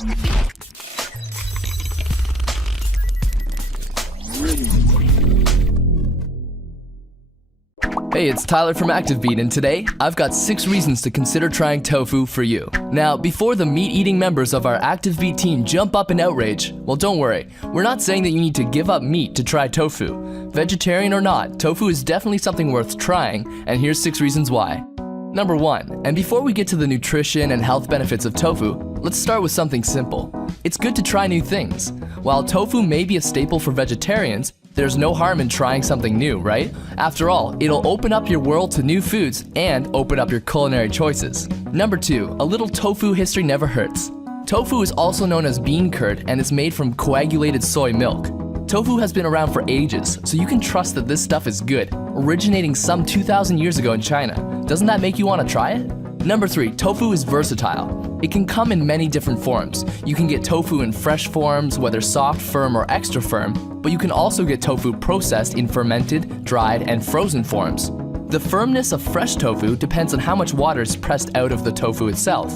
Hey, it's Tyler from ActiveBeat, and today I've got 6 reasons to consider trying tofu for you. Now, before the meat-eating members of our ActiveBeat team jump up in outrage, well, don't worry. We're not saying that you need to give up meat to try tofu. Vegetarian or not, tofu is definitely something worth trying, and here's 6 reasons why. Number 1, and before we get to the nutrition and health benefits of tofu, let's start with something simple. It's good to try new things. While tofu may be a staple for vegetarians, there's no harm in trying something new, right? After all, it'll open up your world to new foods and open up your culinary choices. Number 2, a little tofu history never hurts. Tofu is also known as bean curd and is made from coagulated soy milk. Tofu has been around for ages, so you can trust that this stuff is good, originating some 2,000 years ago in China. Doesn't that make you want to try it? Number 3, tofu is versatile. It can come in many different forms. You can get tofu in fresh forms, whether soft, firm, or extra firm, but you can also get tofu processed in fermented, dried, and frozen forms. The firmness of fresh tofu depends on how much water is pressed out of the tofu itself.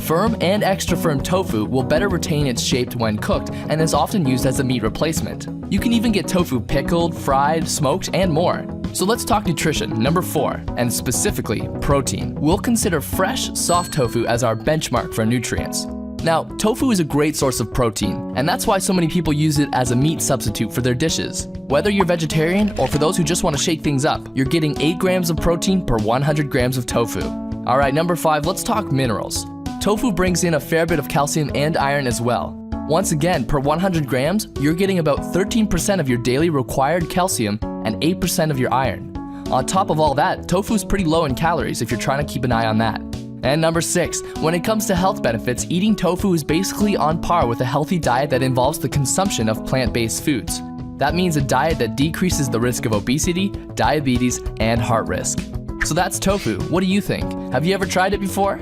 Firm and extra firm tofu will better retain its shape when cooked and is often used as a meat replacement. You can even get tofu pickled, fried, smoked, and more. So let's talk nutrition. Number 4, and specifically protein. We'll consider fresh, soft tofu as our benchmark for nutrients. Now, tofu is a great source of protein, and that's why so many people use it as a meat substitute for their dishes. Whether you're vegetarian or for those who just want to shake things up, you're getting 8 grams of protein per 100 grams of tofu. Alright, number 5, let's talk minerals. Tofu brings in a fair bit of calcium and iron as well. Once again, per 100 grams, you're getting about 13% of your daily required calcium and 8% of your iron. On top of all that, tofu's pretty low in calories if you're trying to keep an eye on that. And number 6, when it comes to health benefits, eating tofu is basically on par with a healthy diet that involves the consumption of plant-based foods. That means a diet that decreases the risk of obesity, diabetes, and heart risk. So that's tofu. What do you think? Have you ever tried it before?